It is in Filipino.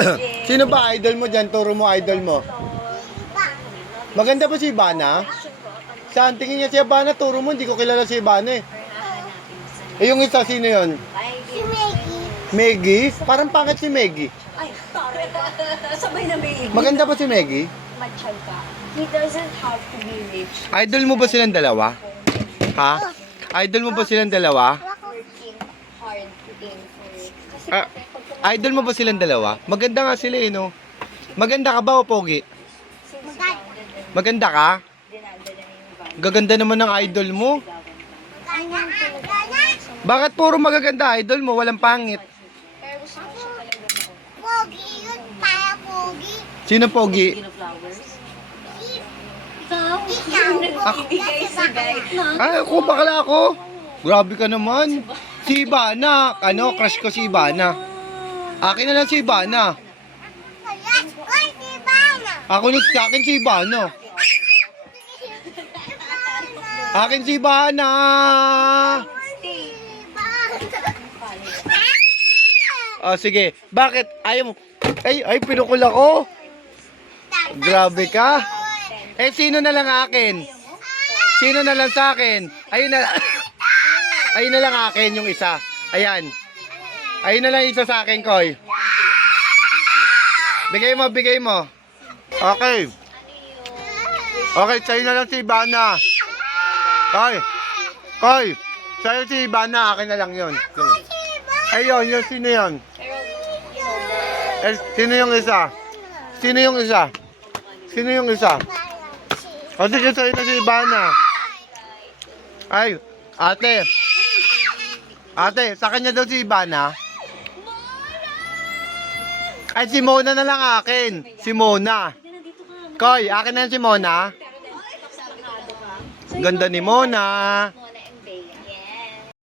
Sino ba idol mo dyan? Turo mo idol mo. Maganda ba si Ivana? Saan tingin niya si Ivana? Turo mo, hindi ko kilala si Ivana eh. Eh, yung isa, sino yun? Si Maggie. Maggie? Parang pangit si Maggie. Ay, ka. Sabay na may igit. Maganda ba si Maggie? Matsyag ka. He doesn't have to be rich. Idol mo ba silang dalawa? Ha? Idol mo ba silang dalawa? Working hard to aim for it. Kasi Ah, idol mo ba silang dalawa? Maganda nga sila eh, no? Maganda ka ba o pogi? Maganda ka? Gaganda naman ng idol mo. Bakit puro magaganda idol mo? Walang pangit. Pogi yun, para pogi. Sino pogi? Ako. Ay, ako, bakla ako. Grabe ka naman. Si Ivana. Ano, crush ko si Ivana. Akin na lang si Ivana. Ako na sa akin si Ivana. Akin si Ivana. Oh, sige. Bakit? Ayaw mo. Ay, ay, pinukul ako. Grabe ka. Eh, sino na lang akin? Sino na lang sa akin? Ayun na Ayun na lang akin yung isa. Ayan. Ayun na lang isa sa akin, Koy. Bigay mo, bigay mo. Okay. Okay, sa'yo na lang si Ivana. Koy. Koy. Sa'yo si Ivana, akin na lang yun. Yun. Ayun, yun, sino yun? Eh, sino yung isa? Sino yung isa? Sino yung isa? O sige, sa'yo na si Ivana. Ay, ate. Ate, sa kanya daw si Ivana. Ay, si Mona na lang akin. Si Mona. Koy, akin na si Mona. Ganda ni Mona.